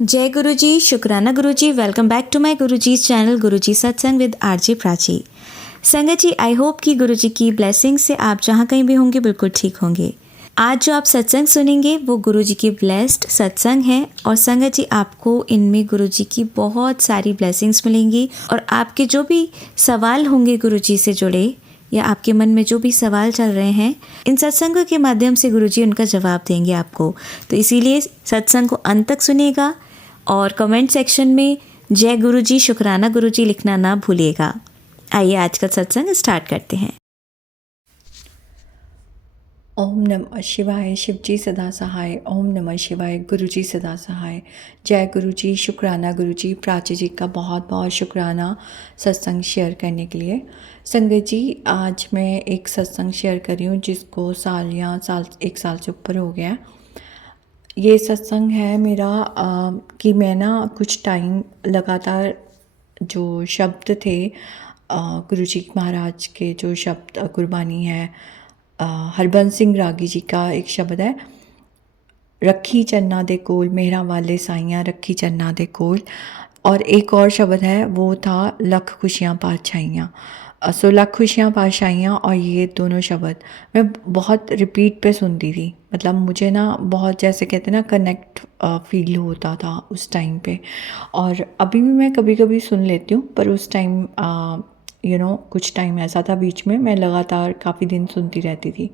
जय गुरु जी, शुक्राना गुरु जी। Welcome back to my Guru ji channel गुरु जी सत्संग विद आरजे प्राची। संगत जी, आई होप कि गुरु जी की ब्लेसिंग से आप जहाँ कहीं भी होंगे बिल्कुल ठीक होंगे। आज जो आप सत्संग सुनेंगे वो गुरु जी की ब्लेस्ड सत्संग है और संगत जी आपको इनमें गुरु जी की बहुत सारी ब्लेसिंग्स मिलेंगी और आपके जो भी सवाल होंगे गुरु जी से जुड़े या आपके मन में जो भी सवाल चल रहे हैं, इन सत्संगों के माध्यम से गुरुजी उनका जवाब देंगे आपको। तो इसीलिए सत्संग को अंत तक सुनिएगा और कमेंट सेक्शन में जय गुरुजी, शुक्राना गुरुजी लिखना ना भूलिएगा। आइए आज का सत्संग स्टार्ट करते हैं। ओम नमः शिवाय, शिवजी सदा सहाय। ओम नमः शिवाय, गुरुजी सदा सहाय। जय गुरुजी, शुक्राना गुरुजी। प्राची जी का बहुत बहुत शुक्राना सत्संग शेयर करने के लिए। संगत जी, आज मैं एक सत्संग शेयर कर रही हूँ जिसको एक साल से ऊपर हो गया। ये सत्संग है मेरा कि मैं ना कुछ टाइम लगातार जो शब्द थे गुरुजी महाराज के जो शब्द गुरबानी है, हरबंस सिंह रागी जी का एक शब्द है, रखी चन्ना दे कोल मेहरा वाले साइयाँ रखी चन्ना दे कोल, और एक और शब्द है वो था लख खुशियाँ पातशाइयाँ। सो लख खुशियाँ पातशाइयाँ और ये दोनों शब्द मैं बहुत रिपीट पे सुनती थी। मतलब मुझे ना बहुत, जैसे कहते हैं ना, कनेक्ट फील होता था उस टाइम पे। और अभी भी मैं कभी कभी सुन लेती हूँ, पर उस टाइम कुछ टाइम ऐसा था बीच में मैं लगातार काफ़ी दिन सुनती रहती थी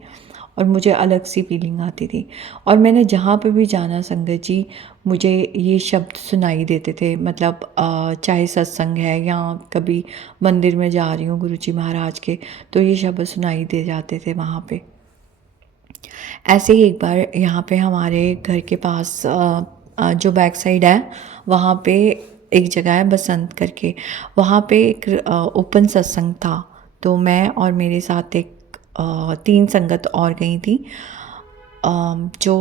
और मुझे अलग सी फीलिंग आती थी। और मैंने जहाँ पे भी जाना संगत जी, मुझे ये शब्द सुनाई देते थे। मतलब चाहे सत्संग है या कभी मंदिर में जा रही हूँ गुरुजी महाराज के, तो ये शब्द सुनाई दे जाते थे वहाँ पे। ऐसे ही एक बार यहाँ पे हमारे घर के पास जो बैक साइड है वहाँ पे एक जगह है बसंत करके, वहाँ पे एक ओपन सत्संग था। तो मैं और मेरे साथ एक 3 संगत और गई थी। जो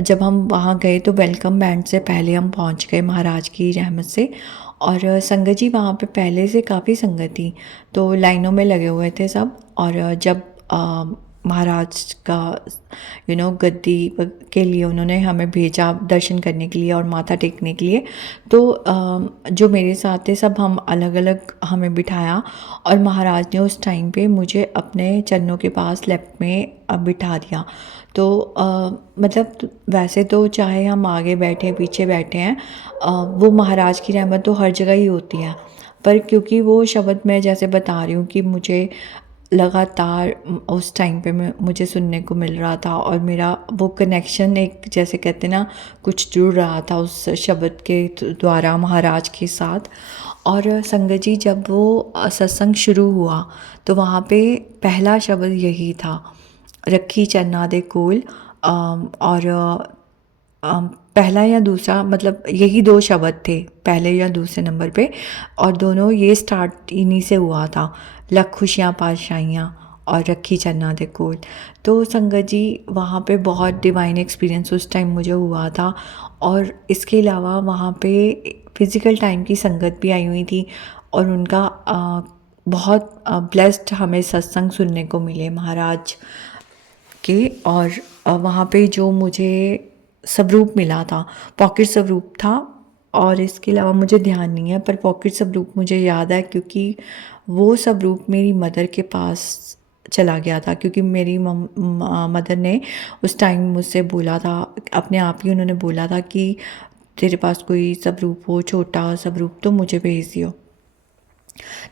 जब हम वहाँ गए तो वेलकम बैंड से पहले हम पहुँच गए महाराज की रहमत से। और संगत जी वहाँ पे पहले से काफ़ी संगत थी, तो लाइनों में लगे हुए थे सब। और जब महाराज का गद्दी के लिए उन्होंने हमें भेजा दर्शन करने के लिए और माथा टेकने के लिए, तो जो मेरे साथ थे सब, हम अलग अलग हमें बिठाया और महाराज ने उस टाइम पे मुझे अपने चरणों के पास लेफ्ट में बिठा दिया। तो मतलब वैसे तो चाहे हम आगे बैठे पीछे बैठे हैं, वो महाराज की रहमत तो हर जगह ही होती है। पर क्योंकि वो शब्द मैं जैसे बता रही हूँ कि मुझे लगातार उस टाइम पे मुझे सुनने को मिल रहा था और मेरा वो कनेक्शन, एक जैसे कहते ना, कुछ जुड़ रहा था उस शब्द के द्वारा महाराज के साथ। और संगत जी, जब वो सत्संग शुरू हुआ तो वहाँ पे पहला शब्द यही था, रखी चन्ना दे कोल। और पहला या दूसरा, मतलब यही 2 शब्द थे पहले या दूसरे नंबर पे, और दोनों ये स्टार्ट इन्हीं से हुआ था, लख खुशियाँ पातशाइयाँ और रखी चन्ना दे कोल। तो संगत जी वहाँ पे बहुत डिवाइन एक्सपीरियंस उस टाइम मुझे हुआ था। और इसके अलावा वहाँ पे फिज़िकल टाइम की संगत भी आई हुई थी और उनका बहुत ब्लेस्ड हमें सत्संग सुनने को मिले महाराज के। और वहाँ पे जो मुझे स्वरूप मिला था, पॉकेट स्वरूप था, और इसके अलावा मुझे ध्यान नहीं है, पर पॉकेट स्वरूप मुझे याद है क्योंकि वो स्वरूप मेरी मदर के पास चला गया था। क्योंकि मेरी मदर ने उस टाइम मुझसे बोला था, अपने आप ही उन्होंने बोला था कि तेरे पास कोई स्वरूप हो, छोटा स्वरूप, तो मुझे भेज दियो।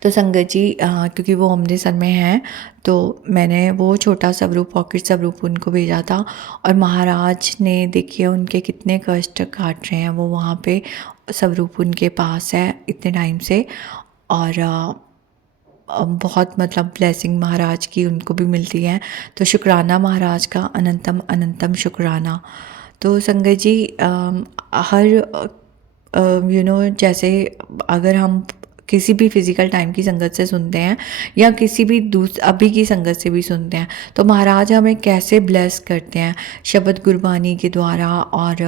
तो संगत जी क्योंकि वो अमृतसर में हैं, तो मैंने वो छोटा स्वरूप, पॉकेट स्वरूप उनको भेजा था। और महाराज ने, देखिए उनके कितने कष्ट काट रहे हैं, वो वहाँ पे स्वरूप उनके पास है इतने टाइम से। और बहुत, मतलब ब्लेसिंग महाराज की उनको भी मिलती है। तो शुक्राना महाराज का, अनंतम अनंतम शुक्राना। तो संगत जी हर जैसे अगर हम किसी भी फिज़िकल टाइम की संगत से सुनते हैं या किसी भी अभी की संगत से भी सुनते हैं, तो महाराज हमें कैसे ब्लेस करते हैं शब्द गुरबानी के द्वारा और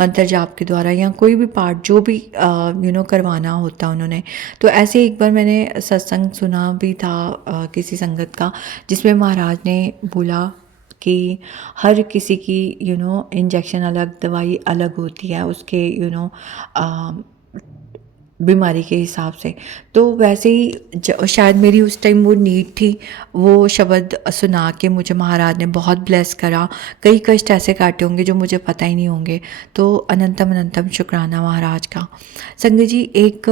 मंत्र जाप के द्वारा, या कोई भी पाठ जो भी करवाना होता है उन्होंने। तो ऐसे एक बार मैंने सत्संग सुना भी था किसी संगत का, जिसमें महाराज ने बोला कि हर किसी की इंजेक्शन अलग, दवाई अलग होती है उसके बीमारी के हिसाब से। तो वैसे ही शायद मेरी उस टाइम वो नीड थी, वो शब्द सुना के मुझे महाराज ने बहुत ब्लेस करा। कई कष्ट ऐसे काटे होंगे जो मुझे पता ही नहीं होंगे। तो अनंतम अनंतम शुक्राना महाराज का। संगत जी, एक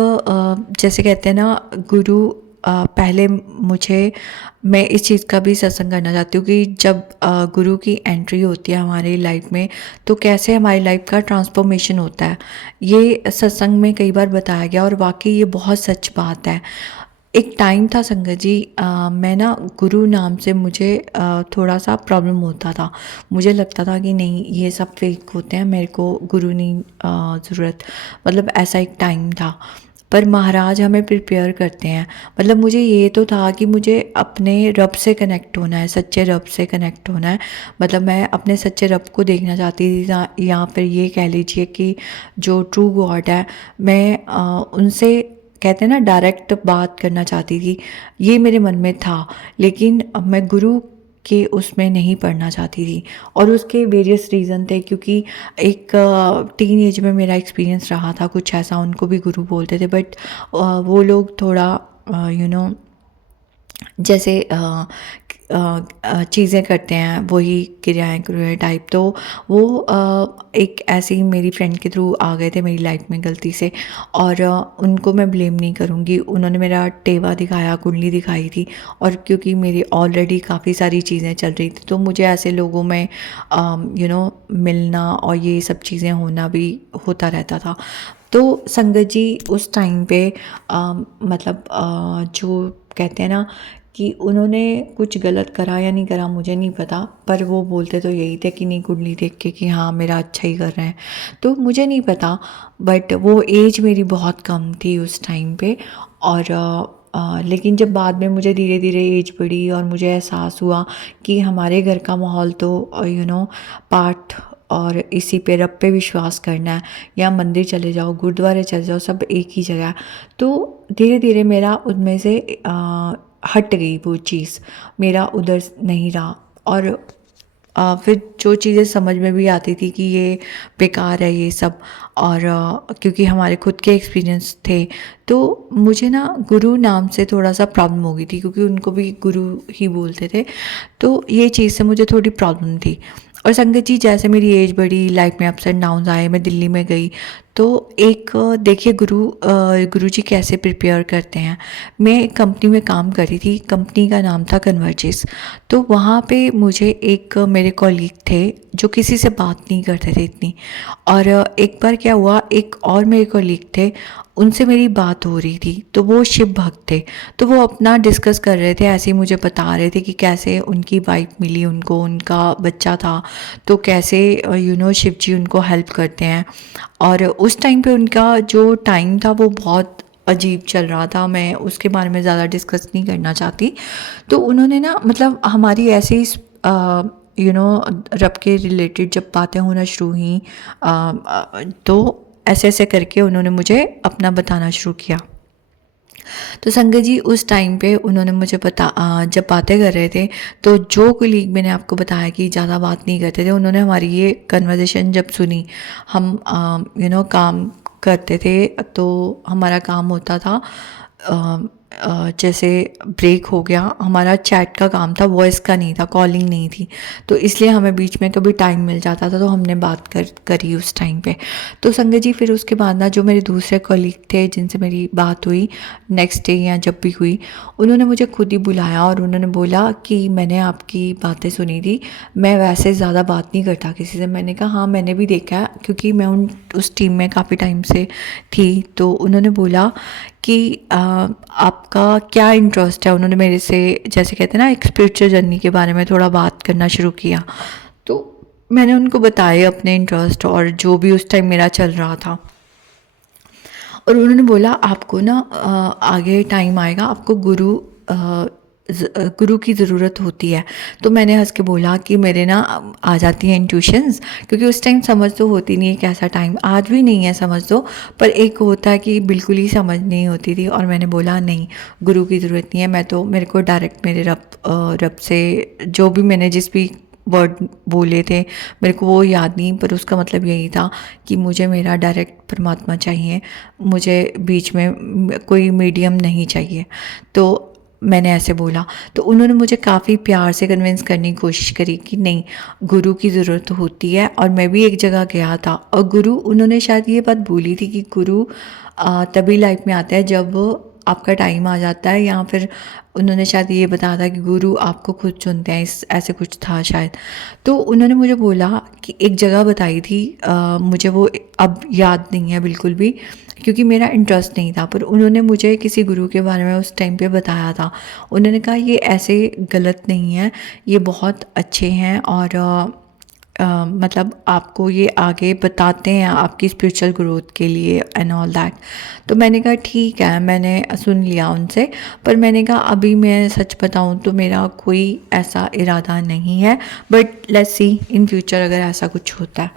जैसे कहते हैं ना, गुरु पहले मुझे, मैं इस चीज़ का भी सत्संग करना चाहती हूँ कि जब गुरु की एंट्री होती है हमारी लाइफ में, तो कैसे हमारी लाइफ का ट्रांसफॉर्मेशन होता है। ये सत्संग में कई बार बताया गया और वाकई ये बहुत सच बात है। एक टाइम था संगत जी, मैं ना गुरु नाम से मुझे थोड़ा सा प्रॉब्लम होता था। मुझे लगता था कि नहीं, ये सब फेक होते हैं, मेरे को गुरु नहीं ज़रूरत, मतलब ऐसा एक टाइम था। पर महाराज हमें प्रिपेयर करते हैं। मतलब मुझे ये तो था कि मुझे अपने रब से कनेक्ट होना है, सच्चे रब से कनेक्ट होना है। मतलब मैं अपने सच्चे रब को देखना चाहती थी, या फिर ये कह लीजिए कि जो ट्रू गॉड है, मैं उनसे, कहते हैं ना, डायरेक्ट बात करना चाहती थी। ये मेरे मन में था, लेकिन मैं गुरु के उसमें नहीं पढ़ना चाहती थी। और उसके वेरियस रीज़न थे, क्योंकि एक टीन एज में मेरा एक्सपीरियंस रहा था कुछ ऐसा, उनको भी गुरु बोलते थे, बट वो लोग थोड़ा जैसे चीज़ें करते हैं, वही क्रियाएं क्रिया टाइप। तो वो एक ऐसे ही मेरी फ्रेंड के थ्रू आ गए थे मेरी लाइफ में गलती से, और उनको मैं ब्लेम नहीं करूँगी। उन्होंने मेरा टेवा दिखाया, कुंडली दिखाई थी, और क्योंकि मेरी ऑलरेडी काफ़ी सारी चीज़ें चल रही थी, तो मुझे ऐसे लोगों में मिलना और ये सब चीज़ें होना भी होता रहता था। तो संगत जी, उस टाइम पे मतलब जो कहते हैं ना कि उन्होंने कुछ गलत करा या नहीं करा मुझे नहीं पता, पर वो बोलते तो यही थे कि नहीं, कुंडली देख के कि हाँ मेरा अच्छा ही कर रहे हैं। तो मुझे नहीं पता, बट वो एज मेरी बहुत कम थी उस टाइम पे। और लेकिन जब बाद में मुझे धीरे धीरे एज बढ़ी और मुझे एहसास हुआ कि हमारे घर का माहौल तो पाठ और इसी पे, रब पे विश्वास करना है, या मंदिर चले जाओ, गुरुद्वारे चले जाओ, सब एक ही जगह। तो धीरे धीरे मेरा उनमें से हट गई वो चीज़, मेरा उधर नहीं रहा। और फिर जो चीज़ें समझ में भी आती थी कि ये बेकार है ये सब, और क्योंकि हमारे खुद के एक्सपीरियंस थे, तो मुझे ना गुरु नाम से थोड़ा सा प्रॉब्लम हो गई थी, क्योंकि उनको भी गुरु ही बोलते थे। तो ये चीज़ से मुझे थोड़ी प्रॉब्लम थी। और संगत जी, जैसे मेरी एज बढ़ी, लाइफ में अप्स एंड डाउन्स आए, मैं दिल्ली में गई, तो एक देखिए गुरु जी कैसे प्रिपेयर करते हैं। मैं एक कंपनी में काम कर रही थी, कंपनी का नाम था कन्वर्जिस। तो वहाँ पे मुझे एक मेरे कॉलीग थे जो किसी से बात नहीं करते थे इतनी। और एक बार क्या हुआ, एक और मेरे कॉलीग थे, उनसे मेरी बात हो रही थी। तो वो शिव भक्त थे, तो वो अपना डिस्कस कर रहे थे, ऐसे ही मुझे बता रहे थे कि कैसे उनकी वाइफ मिली उनको, उनका बच्चा था, तो कैसे शिव जी उनको हेल्प करते हैं। और उस टाइम पे उनका जो टाइम था वो बहुत अजीब चल रहा था। मैं उसके बारे में ज़्यादा डिस्कस नहीं करना चाहती। तो उन्होंने ना, मतलब हमारी ऐसे ही रब के रिलेटेड जब बातें होना शुरू हुई, तो ऐसे ऐसे करके उन्होंने मुझे अपना बताना शुरू किया। तो संगत जी, उस टाइम पे उन्होंने मुझे जब बातें कर रहे थे, तो जो कोलीग मैंने आपको बताया कि ज़्यादा बात नहीं करते थे, उन्होंने हमारी ये कन्वर्सेशन जब सुनी, हम काम करते थे, तो हमारा काम होता था जैसे ब्रेक हो गया, हमारा चैट का काम था, वॉइस का नहीं था, कॉलिंग नहीं थी। तो इसलिए हमें बीच में कभी टाइम मिल जाता था, तो हमने बात करी उस टाइम पे। तो संगत जी, फिर उसके बाद ना, जो मेरे दूसरे कॉलीग थे जिनसे मेरी बात हुई नेक्स्ट डे या जब भी हुई, उन्होंने मुझे खुद ही बुलाया और उन्होंने बोला कि मैंने आपकी बातें सुनी थी, मैं वैसे ज़्यादा बात नहीं करता किसी से। मैंने कहा हाँ, मैंने भी देखा है, क्योंकि मैं उस टीम में काफ़ी टाइम से थी। तो उन्होंने बोला कि आपका क्या इंटरेस्ट है। उन्होंने मेरे से, जैसे कहते हैं ना, एक स्पिरिचुअल जर्नी के बारे में थोड़ा बात करना शुरू किया। तो मैंने उनको बताया अपने इंटरेस्ट और जो भी उस टाइम मेरा चल रहा था। और उन्होंने बोला आपको ना आगे टाइम आएगा, आपको गुरु की ज़रूरत होती है। तो मैंने हंस के बोला कि मेरे ना आ जाती हैं इंट्यूशंस, क्योंकि उस टाइम समझ तो होती नहीं है कैसा टाइम, आज भी नहीं है समझ तो, पर एक होता है कि बिल्कुल ही समझ नहीं होती थी। और मैंने बोला नहीं, गुरु की ज़रूरत नहीं है, मैं तो, मेरे को डायरेक्ट मेरे रब से जो भी मैंने जिस भी वर्ड बोले थे, मेरे को वो याद नहीं, पर उसका मतलब यही था कि मुझे मेरा डायरेक्ट परमात्मा चाहिए, मुझे बीच में कोई मीडियम नहीं चाहिए। तो मैंने ऐसे बोला, तो उन्होंने मुझे काफ़ी प्यार से कन्विंस करने की कोशिश करी कि नहीं, गुरु की ज़रूरत होती है। और मैं भी एक जगह गया था और गुरु, उन्होंने शायद ये बात बोली थी कि गुरु तभी लाइफ में आता है जब आपका टाइम आ जाता है, या फिर उन्होंने शायद ये बताया था कि गुरु आपको खुद चुनते हैं, इस ऐसे कुछ था शायद। तो उन्होंने मुझे बोला कि एक जगह बताई थी, मुझे वो अब याद नहीं है बिल्कुल भी, क्योंकि मेरा इंटरेस्ट नहीं था, पर उन्होंने मुझे किसी गुरु के बारे में उस टाइम पे बताया था। उन्होंने कहा ये ऐसे गलत नहीं है, ये बहुत अच्छे हैं, और मतलब आपको ये आगे बताते हैं आपकी स्पिरिचुअल ग्रोथ के लिए एंड ऑल दैट। तो मैंने कहा ठीक है, मैंने सुन लिया उनसे, पर मैंने कहा अभी मैं सच बताऊं तो मेरा कोई ऐसा इरादा नहीं है, but let's see in future अगर ऐसा कुछ होता है।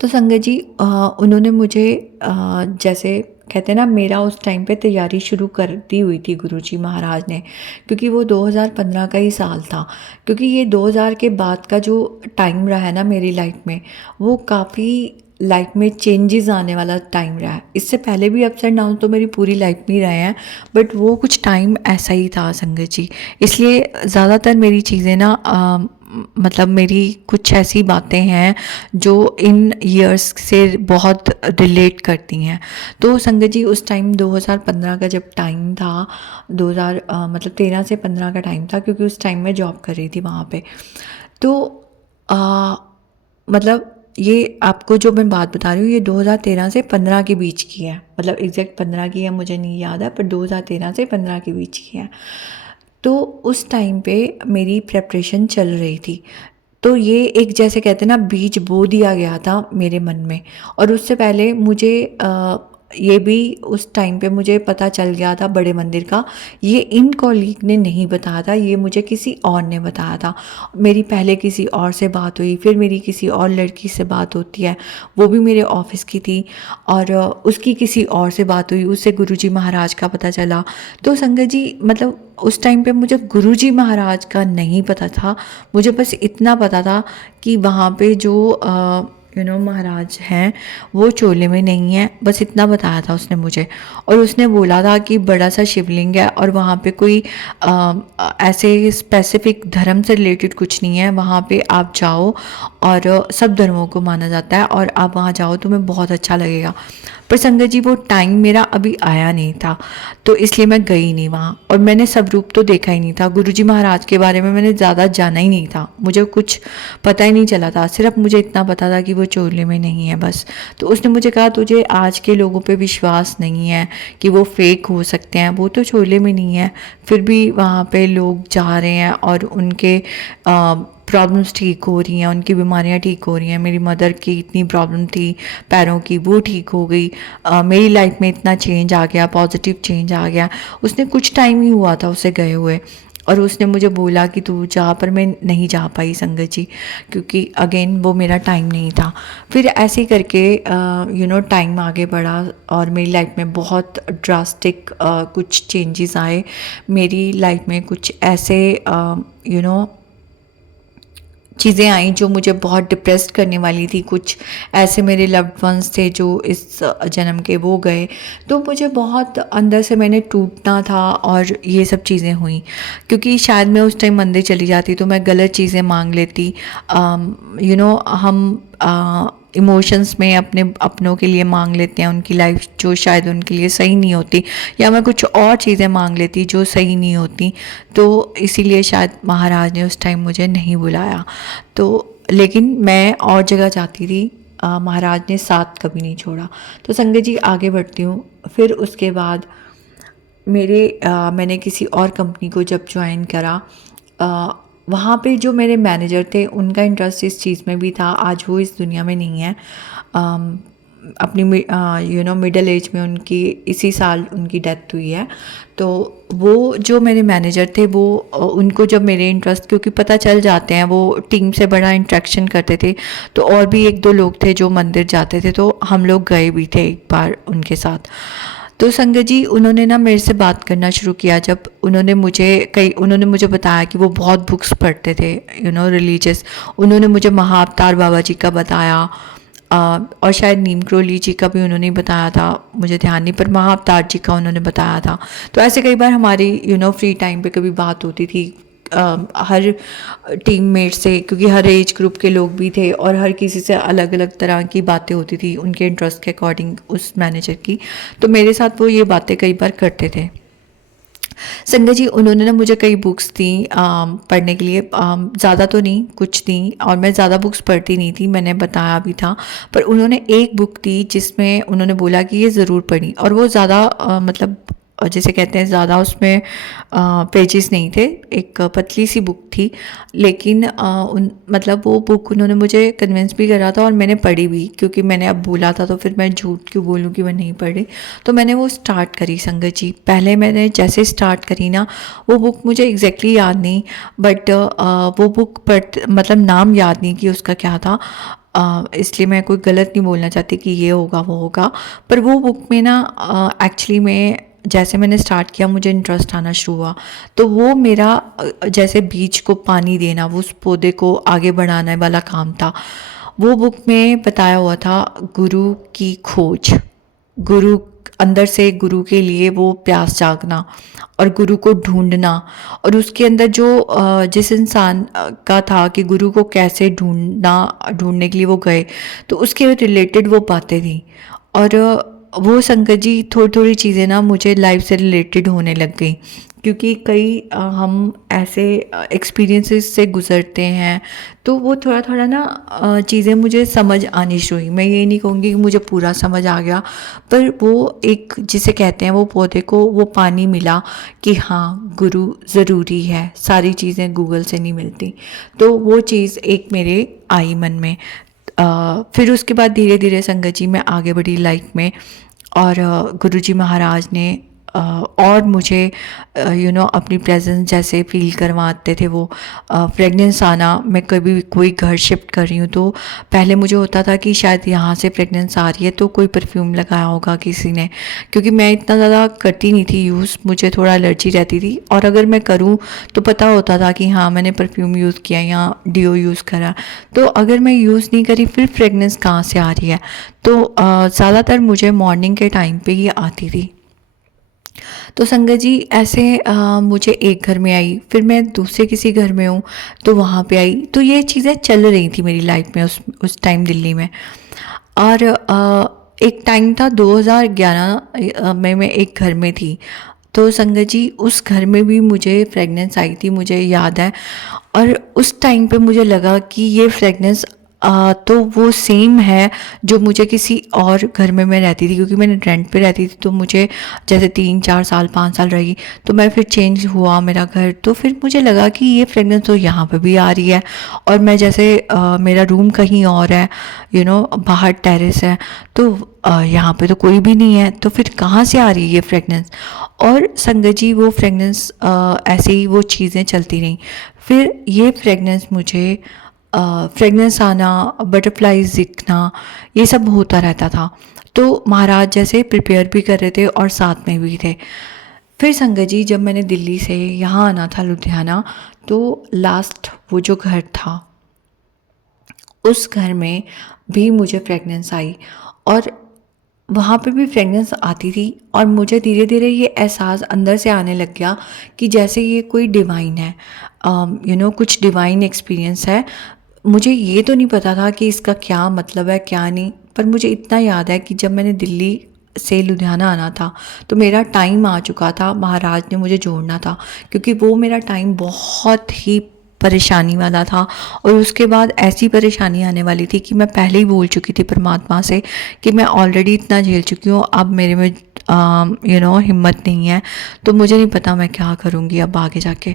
तो संगत जी, उन्होंने मुझे जैसे कहते हैं ना, मेरा उस टाइम पे तैयारी शुरू कर दी हुई थी गुरुजी महाराज ने, क्योंकि वो 2015 का ही साल था। क्योंकि ये 2000 के बाद का जो टाइम रहा है ना मेरी लाइफ में, वो काफ़ी लाइफ में चेंजेस आने वाला टाइम रहा है। इससे पहले भी अप्स एंड डाउन तो मेरी पूरी लाइफ में ही रहे हैं, बट वो कुछ टाइम ऐसा ही था संगत जी। इसलिए ज़्यादातर मेरी चीज़ें ना मतलब मेरी कुछ ऐसी बातें हैं जो इन ईयर्स से बहुत रिलेट करती हैं। तो संगत जी, उस टाइम 2015 का जब टाइम था, 2000 मतलब 13 से 15 का टाइम था, क्योंकि उस टाइम मैं जॉब कर रही थी वहाँ पे। तो मतलब ये आपको जो मैं बात बता रही हूँ, ये 2013 से 15 के बीच की है, मतलब एग्जैक्ट 15 की है मुझे नहीं याद है, पर 2013 से 15 के बीच की है। तो उस टाइम पे मेरी प्रेपरेशन चल रही थी। तो ये एक, जैसे कहते हैं ना, बीज बो दिया गया था मेरे मन में। और उससे पहले मुझे ये भी उस टाइम पे मुझे पता चल गया था बड़े मंदिर का। ये इन कॉलीग ने नहीं बताया था, ये मुझे किसी और ने बताया था। मेरी पहले किसी और से बात हुई, फिर मेरी किसी और लड़की से बात होती है, वो भी मेरे ऑफिस की थी, और उसकी किसी और से बात हुई, उससे गुरुजी महाराज का पता चला। तो संगत जी, मतलब उस टाइम पे मुझे गुरुजी महाराज का नहीं पता था, मुझे बस इतना पता था कि वहाँ पे जो महाराज हैं वो चोले में नहीं है, बस इतना बताया था उसने मुझे। और उसने बोला था कि बड़ा सा शिवलिंग है, और वहाँ पे कोई ऐसे स्पेसिफिक धर्म से रिलेटेड कुछ नहीं है, वहाँ पे आप जाओ, और सब धर्मों को माना जाता है, और आप वहाँ जाओ तुम्हें बहुत अच्छा लगेगा। पर संगत जी, वो टाइम मेरा अभी आया नहीं था, तो इसलिए मैं गई नहीं वहाँ, और मैंने सब रूप तो देखा ही नहीं था। गुरुजी महाराज के बारे में मैंने ज़्यादा जाना ही नहीं था, मुझे कुछ पता ही नहीं चला था, सिर्फ मुझे इतना पता था कि वो चोले में नहीं है बस। तो उसने मुझे कहा तुझे आज के लोगों पे विश्वास नहीं है कि वो फेक हो सकते हैं, वो तो चोले में नहीं है, फिर भी वहाँ पे लोग जा रहे हैं और उनके प्रॉब्लम्स ठीक हो रही हैं, उनकी बीमारियां ठीक हो रही हैं। मेरी मदर की इतनी प्रॉब्लम थी पैरों की, वो ठीक हो गई। मेरी लाइफ में इतना चेंज आ गया, पॉजिटिव चेंज आ गया। उसने कुछ टाइम ही हुआ था उसे गए हुए, और उसने मुझे बोला कि तू जा, पर मैं नहीं जा पाई संगत जी, क्योंकि अगेन वो मेरा टाइम नहीं था। फिर ऐसे करके टाइम आगे बढ़ा, और मेरी लाइफ में बहुत ड्रास्टिक कुछ चेंजेस आए। मेरी लाइफ में कुछ ऐसे चीज़ें आई जो मुझे बहुत डिप्रेस्ड करने वाली थी। कुछ ऐसे मेरे लव्ड वंस थे जो इस जन्म के वो गए, तो मुझे बहुत अंदर से मैंने टूटना था, और ये सब चीज़ें हुई। क्योंकि शायद मैं उस टाइम मंदिर चली जाती तो मैं गलत चीज़ें मांग लेती। हम इमोशंस में अपनों के लिए मांग लेते हैं उनकी लाइफ जो शायद उनके लिए सही नहीं होती, या मैं कुछ और चीज़ें मांग लेती जो सही नहीं होती। तो इसीलिए शायद महाराज ने उस टाइम मुझे नहीं बुलाया। तो लेकिन मैं और जगह जाती थी, महाराज ने साथ कभी नहीं छोड़ा। तो संगत जी, आगे बढ़ती हूँ। फिर उसके बाद मैंने किसी और कंपनी को जब ज्वाइन करा, वहाँ पे जो मेरे मैनेजर थे उनका इंटरेस्ट इस चीज़ में भी था। आज वो इस दुनिया में नहीं है, अपनी मिडिल एज में उनकी इसी साल उनकी डेथ हुई है। तो वो जो मेरे मैनेजर थे, वो उनको जब मेरे इंटरेस्ट, क्योंकि पता चल जाते हैं, वो टीम से बड़ा इंटरेक्शन करते थे, तो और भी एक दो लोग थे जो मंदिर जाते थे, तो हम लोग गए भी थे एक बार उनके साथ। तो संगत जी उन्होंने ना मेरे से बात करना शुरू किया जब उन्होंने मुझे बताया कि वो बहुत बुक्स पढ़ते थे, रिलीजियस। उन्होंने मुझे महाअवतार बाबा जी का बताया, और शायद नीम करोली जी का भी उन्होंने बताया था, मुझे ध्यान नहीं, पर महाअवतार जी का उन्होंने बताया था। तो ऐसे कई बार हमारी फ्री टाइम पे कभी बात होती थी हर टीममेट से, क्योंकि हर एज ग्रुप के लोग भी थे और हर किसी से अलग अलग तरह की बातें होती थी उनके इंटरेस्ट के अकॉर्डिंग उस मैनेजर की। तो मेरे साथ वो ये बातें कई बार करते थे। संगत जी उन्होंने ना मुझे कई बुक्स दी पढ़ने के लिए, ज़्यादा तो नहीं, कुछ दी, और मैं ज़्यादा बुक्स पढ़ती नहीं थी, मैंने बताया भी था। पर उन्होंने एक बुक दी जिसमें उन्होंने बोला कि ये ज़रूर पढ़ी, और वो ज़्यादा मतलब जैसे कहते हैं ज़्यादा उसमें पेजेस नहीं थे, एक पतली सी बुक थी, लेकिन मतलब वो बुक उन्होंने मुझे कन्विंस भी करा था और मैंने पढ़ी भी, क्योंकि मैंने अब बोला था तो फिर मैं झूठ क्यों बोलूँ कि मैं नहीं पढ़ी। तो मैंने वो स्टार्ट करी संगत जी। पहले मैंने जैसे स्टार्ट करी ना, वो बुक मुझे एग्जैक्टली याद नहीं, बट वो बुक मतलब नाम याद नहीं कि उसका क्या था, इसलिए मैं कोई गलत नहीं बोलना चाहती कि ये होगा वो होगा। पर वो बुक में ना एक्चुअली में जैसे मैंने स्टार्ट किया मुझे इंटरेस्ट आना शुरू हुआ। तो वो मेरा जैसे बीज को पानी देना, वो उस पौधे को आगे बढ़ाने वाला काम था। वो बुक में बताया हुआ था गुरु की खोज, गुरु अंदर से गुरु के लिए वो प्यास जागना और गुरु को ढूंढना, और उसके अंदर जो जिस इंसान का था कि गुरु को कैसे ढूंढने के लिए वो गए, तो उसके रिलेटेड वो बातें थी। और वो संगत जी थोड़ी थोड़ी चीज़ें ना मुझे लाइफ से रिलेटेड होने लग गई, क्योंकि कई हम ऐसे एक्सपीरियंसेस से गुज़रते हैं, तो वो थोड़ा थोड़ा ना चीज़ें मुझे समझ आनी शुरू हुई। मैं ये नहीं कहूँगी कि मुझे पूरा समझ आ गया, पर वो एक जिसे कहते हैं वो पौधे को वो पानी मिला कि हाँ गुरु ज़रूरी है, सारी चीज़ें गूगल से नहीं मिलती। तो वो चीज़ एक मेरे आई मन में। फिर उसके बाद धीरे धीरे संगत जी मैं आगे बढ़ी लाइफ में, और गुरुजी महाराज ने और मुझे अपनी प्रेजेंस जैसे फील करवाते थे। वो प्रेगनेंस आना, मैं कभी भी कोई घर शिफ्ट कर रही हूँ तो पहले मुझे होता था कि शायद यहाँ से प्रेगनेंस आ रही है तो कोई परफ्यूम लगाया होगा किसी ने, क्योंकि मैं इतना ज़्यादा करती नहीं थी यूज़, मुझे थोड़ा एलर्जी रहती थी, और अगर मैं करूँ तो पता होता था कि हाँ मैंने परफ्यूम यूज़ किया या डीओ यूज़ करा। तो अगर मैं यूज़ नहीं करी फिर फ्रेगनेंस कहाँ से आ रही है। तो ज़्यादातर मुझे मॉर्निंग के टाइम पे ही आती थी। तो संगत जी ऐसे मुझे एक घर में आई, फिर मैं दूसरे किसी घर में हूँ तो वहाँ पे आई। तो ये चीज़ें चल रही थी मेरी लाइफ में उस टाइम दिल्ली में। और एक टाइम था 2011 में मैं एक घर में थी, तो संगत जी उस घर में भी मुझे फ्रेगनेंस आई थी, मुझे याद है। और उस टाइम पे मुझे लगा कि ये फ्रेगनेंस तो वो सेम है जो मुझे किसी और घर में मैं रहती थी, क्योंकि मैंने रेंट पे रहती थी, तो मुझे जैसे 3-4 साल 5 साल रही, तो मैं फिर चेंज हुआ मेरा घर, तो फिर मुझे लगा कि ये फ्रेगनेंस तो यहाँ पे भी आ रही है। और मैं जैसे मेरा रूम कहीं और है, बाहर टेरेस है, तो यहाँ पे तो कोई भी नहीं है, तो फिर कहाँ से आ रही है ये फ्रेगनेंस। और संगत जी वो फ्रेगनेंस ऐसे ही वो चीज़ें चलती रहीं। फिर ये फ्रेगनेंस मुझे फ्रेगनेंस आना, बटरफ्लाइज दिखना, ये सब होता रहता था। तो महाराज जैसे प्रिपेयर भी कर रहे थे और साथ में भी थे। फिर संगत जी जब मैंने दिल्ली से यहाँ आना था लुधियाना, तो लास्ट वो जो घर था उस घर में भी मुझे फ्रेगनेंस आई, और वहाँ पे भी फ्रेगनेंस आती थी, और मुझे धीरे धीरे ये एहसास अंदर से आने लग गया कि जैसे ये कोई डिवाइन है, कुछ डिवाइन एक्सपीरियंस है। मुझे ये तो नहीं पता था कि इसका क्या मतलब है क्या नहीं, पर मुझे इतना याद है कि जब मैंने दिल्ली से लुधियाना आना था तो मेरा टाइम आ चुका था, महाराज ने मुझे जोड़ना था, क्योंकि वो मेरा टाइम बहुत ही परेशानी वाला था। और उसके बाद ऐसी परेशानी आने वाली थी कि मैं पहले ही बोल चुकी थी परमात्मा से कि मैं ऑलरेडी इतना झेल चुकी हूँ, अब मेरे में हिम्मत नहीं है, तो मुझे नहीं पता मैं क्या करूँगी अब आगे जाके।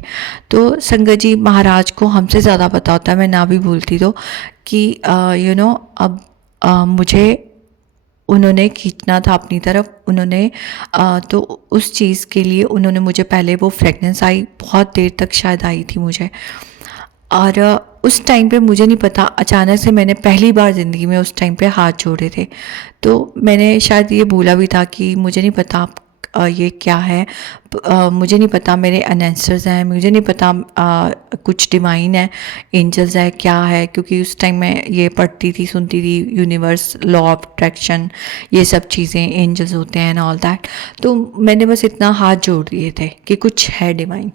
तो संगत जी महाराज को हमसे ज़्यादा पता होता है, मैं ना भी बोलती तो, कि अब मुझे उन्होंने खींचना था अपनी तरफ। उन्होंने तो उस चीज़ के लिए उन्होंने मुझे पहले वो फ्रेगनेंस आई, बहुत देर तक शायद आई थी मुझे, और उस टाइम पे मुझे नहीं पता, अचानक से मैंने पहली बार ज़िंदगी में उस टाइम पे हाथ जोड़े थे। तो मैंने शायद ये बोला भी था कि मुझे नहीं पता आप ये क्या है, मुझे नहीं पता मेरे अनेस्टर्स हैं, मुझे नहीं पता कुछ डिवाइन है, एंजल्स है, क्या है, क्योंकि उस टाइम मैं ये पढ़ती थी, सुनती थी, यूनिवर्स, लॉ ऑफ अट्रैक्शन, ये सब चीज़ें, एंजल्स होते हैं एंड ऑल दैट। तो मैंने बस इतना हाथ जोड़ दिए थे कि कुछ है डिवाइन।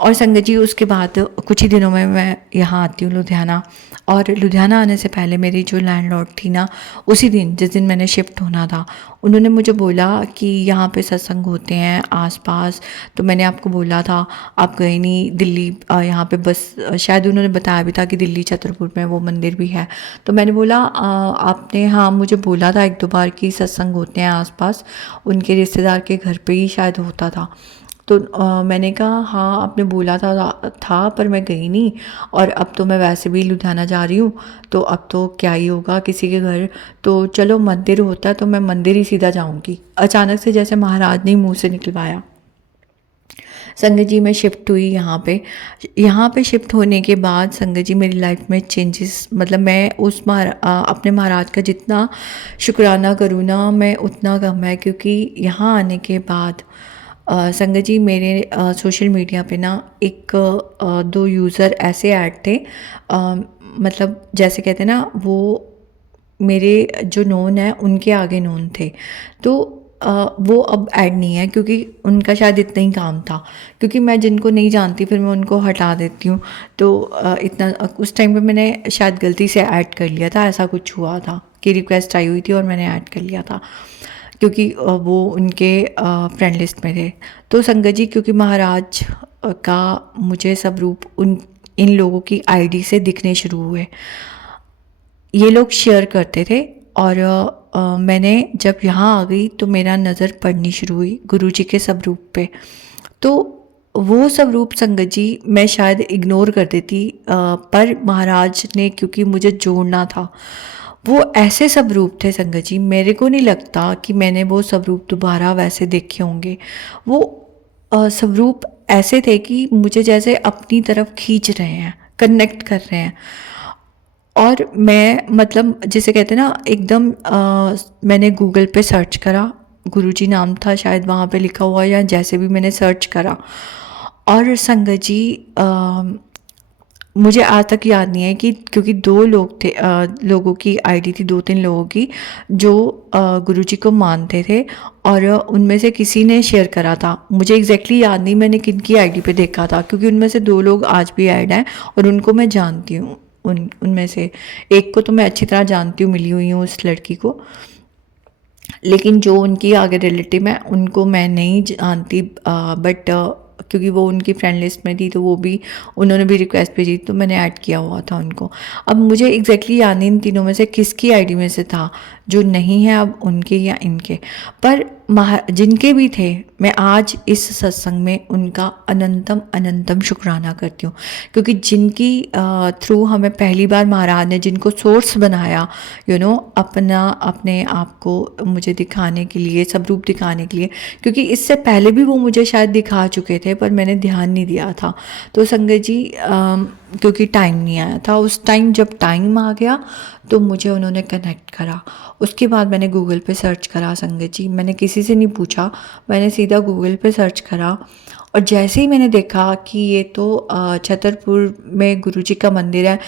और संगत जी उसके बाद कुछ ही दिनों में मैं यहाँ आती हूँ लुधियाना। और लुधियाना आने से पहले मेरी जो लैंडलॉर्ड थी ना, उसी दिन जिस दिन मैंने शिफ्ट होना था, उन्होंने मुझे बोला कि यहाँ पे सत्संग होते हैं आसपास। तो मैंने आपको बोला था, आप गए नहीं दिल्ली, यहाँ पे बस शायद उन्होंने बताया भी था कि दिल्ली छतरपुर में वो मंदिर भी है। तो मैंने बोला आपने हाँ मुझे बोला था एक दो बार कि सत्संग होते हैं आसपास, उनके रिश्तेदार के घर पे ही शायद होता था। तो मैंने कहा हाँ आपने बोला था पर मैं गई नहीं, और अब तो मैं वैसे भी लुधियाना जा रही हूँ, तो अब तो क्या ही होगा किसी के घर, तो चलो मंदिर होता है तो मैं मंदिर ही सीधा जाऊँगी। अचानक से जैसे महाराज ने मुंह से निकलवाया। संगत जी मैं शिफ्ट हुई यहाँ पे शिफ्ट होने के बाद संगत जी मेरी लाइफ में चेंजेस, मतलब मैं अपने महाराज का जितना शुक्राना करूँ ना मैं उतना कम है। क्योंकि यहाँ आने के बाद संगत जी मेरे सोशल मीडिया पे ना एक दो यूज़र ऐसे ऐड थे, मतलब जैसे कहते हैं ना, वो मेरे जो नोन है उनके आगे नोन थे। तो वो अब ऐड नहीं है क्योंकि उनका शायद इतना ही काम था, क्योंकि मैं जिनको नहीं जानती फिर मैं उनको हटा देती हूँ। तो इतना उस टाइम पे मैंने शायद गलती से ऐड कर लिया था, ऐसा कुछ हुआ था कि रिक्वेस्ट आई हुई थी और मैंने ऐड कर लिया था, क्योंकि वो उनके फ्रेंड लिस्ट में थे। तो संगत जी क्योंकि महाराज का मुझे सब रूप इन लोगों की आईडी से दिखने शुरू हुए, ये लोग शेयर करते थे। और मैंने जब यहाँ आ गई तो मेरा नज़र पड़नी शुरू हुई गुरुजी के सब रूप पे। तो वो सब रूप संगत जी मैं शायद इग्नोर कर देती, पर महाराज ने क्योंकि मुझे जोड़ना था, वो ऐसे सब रूप थे संगत जी, मेरे को नहीं लगता कि मैंने वो सब रूप दोबारा वैसे देखे होंगे। वो सब रूप ऐसे थे कि मुझे जैसे अपनी तरफ खींच रहे हैं, कनेक्ट कर रहे हैं। और मैं मतलब जिसे कहते हैं ना एकदम मैंने गूगल पे सर्च करा, गुरुजी नाम था शायद वहाँ पे लिखा हुआ, या जैसे भी मैंने सर्च करा। और संगत जी मुझे आज तक याद नहीं है कि क्योंकि दो लोग थे, लोगों की आईडी थी, 2-3 लोगों की जो गुरुजी को मानते थे, और उनमें से किसी ने शेयर करा था। मुझे एग्जैक्टली याद नहीं मैंने किन की आईडी पे देखा था, क्योंकि उनमें से 2 लोग आज भी ऐड हैं और उनको मैं जानती हूँ। उनमें से एक को तो मैं अच्छी तरह जानती हूँ, मिली हुई हूँ उस लड़की को, लेकिन जो उनकी आगे रिलेटिव है उनको मैं नहीं जानती। बट क्योंकि वो उनकी फ्रेंड लिस्ट में थी तो वो भी उन्होंने भी रिक्वेस्ट भेजी तो मैंने ऐड किया हुआ था उनको। अब मुझे एग्जैक्टली याद नहीं इन तीनों में से किसकी आईडी में से था जो नहीं है अब उनके या इनके, पर जिनके भी थे मैं आज इस सत्संग में उनका अनंतम अनंतम शुक्राना करती हूँ। क्योंकि जिनकी थ्रू हमें पहली बार महाराज ने जिनको सोर्स बनाया अपने आप को मुझे दिखाने के लिए, सब रूप दिखाने के लिए, क्योंकि इससे पहले भी वो मुझे शायद दिखा चुके थे पर मैंने ध्यान नहीं दिया था। तो संगत जी क्योंकि टाइम नहीं आया था, उस टाइम जब टाइम आ गया तो मुझे उन्होंने कनेक्ट करा। उसके बाद मैंने गूगल पे सर्च करा संगत जी, मैंने किसी से नहीं पूछा, मैंने सीधा गूगल पे सर्च करा। और जैसे ही मैंने देखा कि ये तो छतरपुर में गुरुजी का मंदिर है,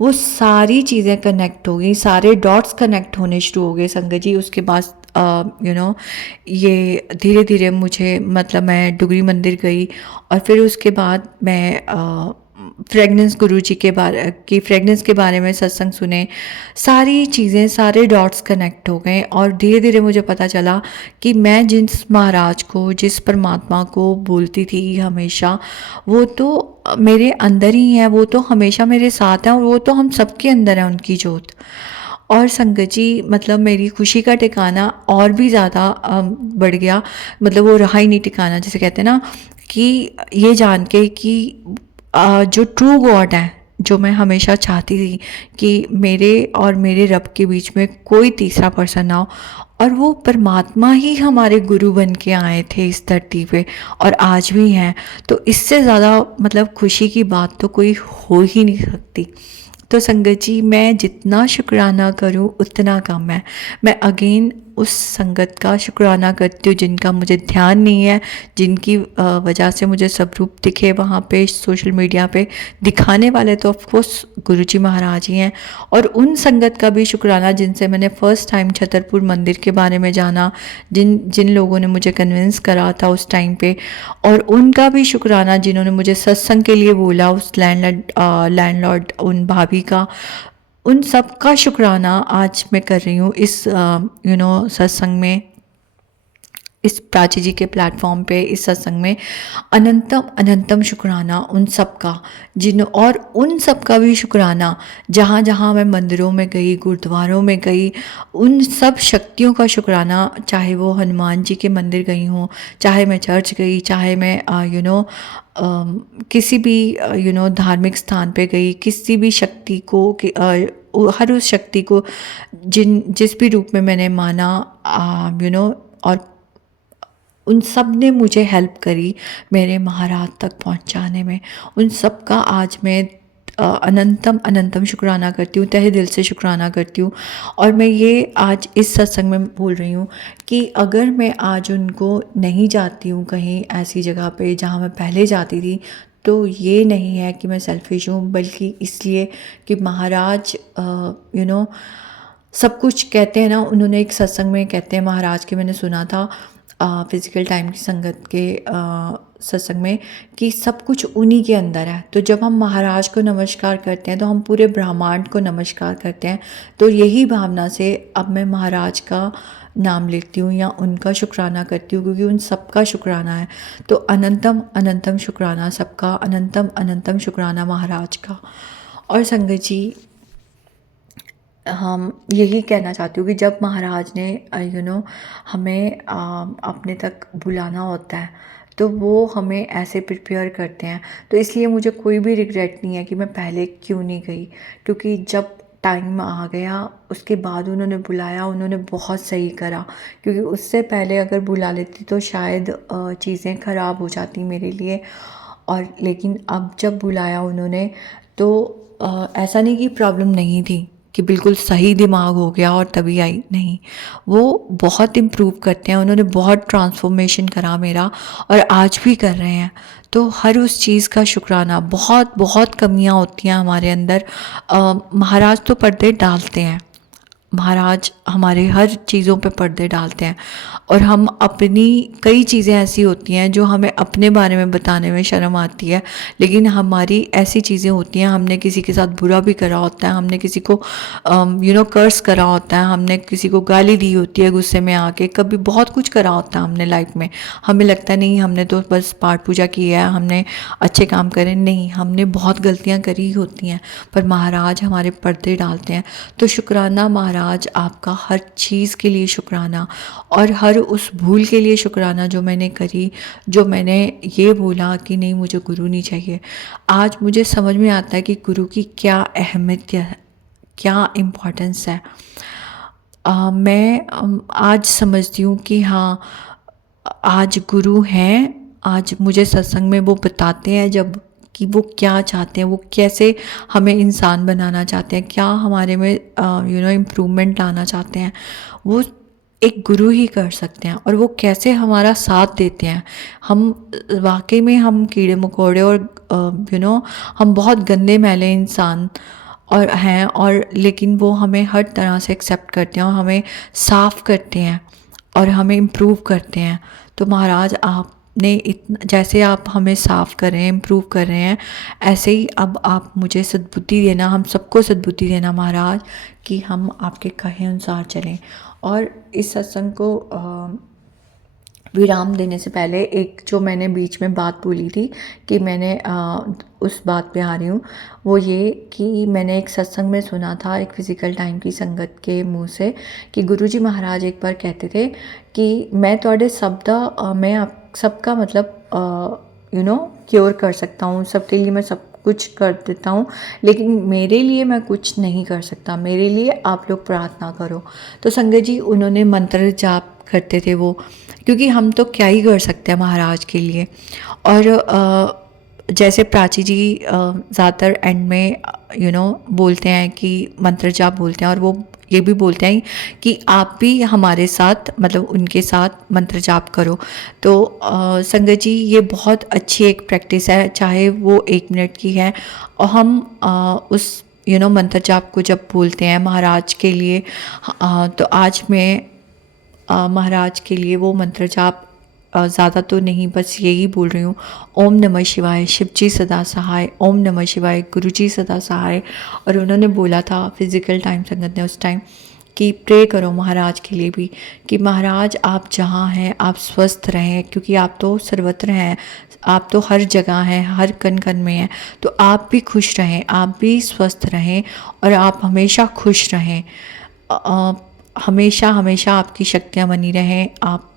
वो सारी चीज़ें कनेक्ट हो गई, सारे डॉट्स कनेक्ट होने शुरू हो गए संगत जी। उसके बाद ये धीरे धीरे मुझे, मतलब मैं डुगरी मंदिर गई और फिर उसके बाद मैं फ्रेगनेंस गुरुजी के बारे में सत्संग सुने, सारी चीज़ें, सारे डॉट्स कनेक्ट हो गए। और धीरे धीरे मुझे पता चला कि मैं जिस महाराज को, जिस परमात्मा को बोलती थी हमेशा, वो तो मेरे अंदर ही है, वो तो हमेशा मेरे साथ है, और वो तो हम सबके अंदर है उनकी जोत। और संगत जी मतलब मेरी खुशी का ठिकाना और भी ज़्यादा बढ़ गया, मतलब वो रहा ही नहीं ठिकाना, जैसे कहते हैं ना, कि ये जान के कि जो ट्रू गॉड है, जो मैं हमेशा चाहती थी कि मेरे और मेरे रब के बीच में कोई तीसरा पर्सन ना हो, और वो परमात्मा ही हमारे गुरु बन के आए थे इस धरती पे और आज भी हैं। तो इससे ज़्यादा मतलब खुशी की बात तो कोई हो ही नहीं सकती। तो संगत जी, मैं जितना शुक्राना करूं उतना कम है। मैं अगेन उस संगत का शुक्राना करती हूँ जिनका मुझे ध्यान नहीं है, जिनकी वजह से मुझे सब रूप दिखे वहाँ पे सोशल मीडिया पे। दिखाने वाले तो ऑफकोर्स गुरुजी महाराज ही हैं। और उन संगत का भी शुक्राना जिनसे मैंने फ़र्स्ट टाइम छतरपुर मंदिर के बारे में जाना, जिन जिन लोगों ने मुझे कन्विंस करा था उस टाइम पे, और उनका भी शुक्राना जिन्होंने मुझे सत्संग के लिए बोला, उस लैंडलॉर्ड उन भाभी का। उन सब का शुक्राना आज मैं कर रही हूँ इस सत्संग में, इस प्राची जी के प्लेटफॉर्म पे, इस सत्संग में। अनंतम अनंतम शुक्राना उन सब का और उन सब का भी शुक्राना जहाँ जहाँ मैं मंदिरों में गई, गुरुद्वारों में गई, उन सब शक्तियों का शुक्राना। चाहे वो हनुमान जी के मंदिर गई हूँ, चाहे मैं चर्च गई, चाहे मैं किसी भी धार्मिक स्थान पे गई, किसी भी शक्ति को हर उस शक्ति को जिस भी रूप में मैंने माना, और उन सब ने मुझे हेल्प करी मेरे महाराज तक पहुंचाने में। उन सब का आज मैं अनंतम अनंतम शुक्राना करती हूँ, तहे दिल से शुक्राना करती हूँ। और मैं ये आज इस सत्संग में बोल रही हूँ कि अगर मैं आज उनको नहीं जाती हूँ कहीं ऐसी जगह पे जहाँ मैं पहले जाती थी, तो ये नहीं है कि मैं सेल्फिश हूँ, बल्कि इसलिए कि महाराज सब कुछ कहते हैं ना। उन्होंने एक सत्संग में कहते हैं महाराज के, मैंने सुना था फिज़िकल टाइम की संगत के सत्संग में, कि सब कुछ उन्हीं के अंदर है। तो जब हम महाराज को नमस्कार करते हैं तो हम पूरे ब्रह्मांड को नमस्कार करते हैं। तो यही भावना से अब मैं महाराज का नाम लेती हूँ या उनका शुक्राना करती हूँ, क्योंकि उन सब का शुक्राना है। तो अनंतम अनंतम शुक्राना सबका, अनंतम अनंतम शुक्राना महाराज का। और संगत जी, हम यही कहना चाहती हूँ कि जब महाराज ने हमें अपने तक बुलाना होता है, तो वो हमें ऐसे प्रिपेयर करते हैं। तो इसलिए मुझे कोई भी रिग्रेट नहीं है कि मैं पहले क्यों नहीं गई, क्योंकि जब टाइम आ गया उसके बाद उन्होंने बुलाया, उन्होंने बहुत सही करा। क्योंकि उससे पहले अगर बुला लेती तो शायद चीज़ें ख़राब हो जाती मेरे लिए। और लेकिन अब जब बुलाया उन्होंने, तो ऐसा नहीं कि प्रॉब्लम नहीं थी, कि बिल्कुल सही दिमाग हो गया और तभी आई, नहीं। वो बहुत इम्प्रूव करते हैं, उन्होंने बहुत ट्रांसफॉर्मेशन करा मेरा, और आज भी कर रहे हैं। तो हर उस चीज़ का शुक्राना। बहुत बहुत कमियां होती हैं हमारे अंदर, महाराज तो पर्दे डालते हैं, महाराज हमारे हर चीज़ों पे पर्दे डालते हैं। और हम अपनी कई चीज़ें ऐसी होती हैं जो हमें अपने बारे में बताने में शर्म आती है, लेकिन हमारी ऐसी चीज़ें होती हैं, हमने किसी के साथ बुरा भी करा होता है, हमने किसी को कर्स करा होता है, हमने किसी को गाली दी होती है गुस्से में आके, कभी बहुत कुछ करा होता है हमने लाइफ में। हमें लगता है नहीं, हमने तो बस पाठ पूजा की है, हमने अच्छे काम करे, नहीं, हमने बहुत गलतियाँ करी होती हैं, पर महाराज हमारे पर्दे डालते हैं। तो शुक्राना महाराज आपका, हर चीज़ के लिए शुक्राना, और हर उस भूल के लिए शुक्राना जो मैंने करी, जो मैंने ये बोला कि नहीं मुझे गुरु नहीं चाहिए। आज मुझे समझ में आता है कि गुरु की क्या अहमियत है, क्या इम्पोर्टेंस है। मैं आज समझती हूँ कि हाँ, आज गुरु हैं, आज मुझे सत्संग में वो बताते हैं जब कि वो क्या चाहते हैं, वो कैसे हमें इंसान बनाना चाहते हैं, क्या हमारे में इम्प्रूवमेंट लाना चाहते हैं, वो एक गुरु ही कर सकते हैं। और वो कैसे हमारा साथ देते हैं। हम वाकई में हम कीड़े मकोड़े और हम बहुत गंदे मैले इंसान और हैं, और लेकिन वो हमें हर तरह से एक्सेप्ट करते हैं और हमें साफ़ करते हैं और हमें इम्प्रूव करते हैं। तो महाराज आपने इतना, जैसे आप हमें साफ़ कर रहे हैं, इम्प्रूव कर रहे हैं, ऐसे ही अब आप मुझे सद्बुद्धि देना, हम सबको सद्बुद्धि देना महाराज, कि हम आपके कहे अनुसार चलें। और इस सत्संग को विराम देने से पहले एक जो मैंने बीच में बात बोली थी कि मैंने उस बात पे आ रही हूँ, वो ये कि मैंने एक सत्संग में सुना था एक फिज़िकल टाइम की संगत के मुंह से, कि गुरुजी महाराज एक बार कहते थे कि मैं थोड़े मैं आप सबका मतलब क्योर कर सकता हूँ, सबके लिए मैं सब कुछ कर देता हूँ, लेकिन मेरे लिए मैं कुछ नहीं कर सकता, मेरे लिए आप लोग प्रार्थना करो। तो संगत जी उन्होंने मंत्र जाप करते थे वो, क्योंकि हम तो क्या ही कर सकते हैं महाराज के लिए। और जैसे प्राची जी ज़्यादातर एंड में बोलते हैं कि मंत्र जाप बोलते हैं, और वो ये भी बोलते हैं कि आप भी हमारे साथ मतलब उनके साथ मंत्र जाप करो। तो संगत जी ये बहुत अच्छी एक प्रैक्टिस है, चाहे वो 1 मिनट की है, और हम उस मंत्र जाप को जब बोलते हैं महाराज के लिए, तो आज मैं महाराज के लिए वो मंत्र जाप ज़्यादा तो नहीं, बस यही बोल रही हूँ, ओम नमः शिवाय, शिव जी सदा सहाय, ओम नमः शिवाय, गुरु जी सदा सहाय। और उन्होंने बोला था फिज़िकल टाइम संगत ने उस टाइम कि प्रे करो महाराज के लिए भी, कि महाराज आप जहाँ हैं आप स्वस्थ रहें, क्योंकि आप तो सर्वत्र हैं, आप तो हर जगह हैं, हर कण कण में हैं, तो आप भी खुश रहें, आप भी स्वस्थ रहें, और आप हमेशा खुश रहें, हमेशा हमेशा आपकी शक्तियाँ बनी रहें, आप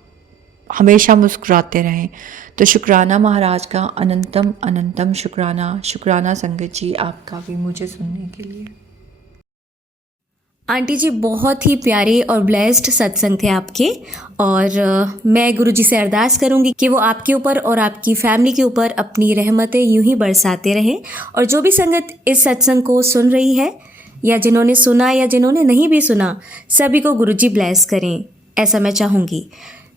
हमेशा मुस्कुराते रहें। तो शुक्राना महाराज का, अनंतम अनंतम शुक्राना। शुक्राना संगत जी आपका भी मुझे सुनने के लिए। आंटी जी बहुत ही प्यारे और ब्लेस्ड सत्संग थे आपके, और मैं गुरु जी से अरदास करूंगी कि वो आपके ऊपर और आपकी फैमिली के ऊपर अपनी रहमतें यूं ही बरसाते रहें। और जो भी संगत इस सत्संग को सुन रही है, या जिन्होंने सुना या जिन्होंने नहीं भी सुना, सभी को गुरु जी ब्लेस करें, ऐसा मैं चाहूँगी।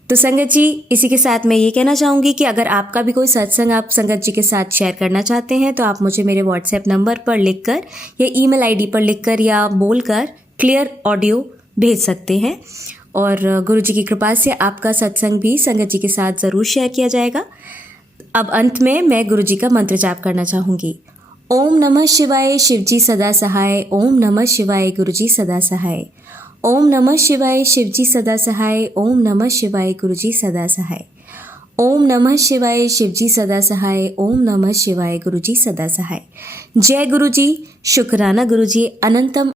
तो संगत जी इसी के साथ मैं ये कहना चाहूँगी कि अगर आपका भी कोई सत्संग आप संगत जी के साथ शेयर करना चाहते हैं, तो आप मुझे मेरे व्हाट्सएप नंबर पर लिखकर या ईमेल आईडी पर लिखकर या बोलकर क्लियर ऑडियो भेज सकते हैं, और गुरु जी की कृपा से आपका सत्संग भी संगत जी के साथ ज़रूर शेयर किया जाएगा। अब अंत में मैं गुरु जी का मंत्र जाप करना चाहूँगी। ओम नमः शिवाय, शिव जी सदा सहाय, ओम नमः शिवाय, गुरु जी सदा सहाय, ओम नमः शिवाय, शिव जी सदा सहाय, ओम नमः शिवाय, गुरु जी सदा सहाय, ओम नमः शिवाय, शिव जी सदा सहाय, ओम नमः शिवाय, गुरु जी सदा सहाय। जय गुरु जी, शुक्राना गुरु जी, अनंतम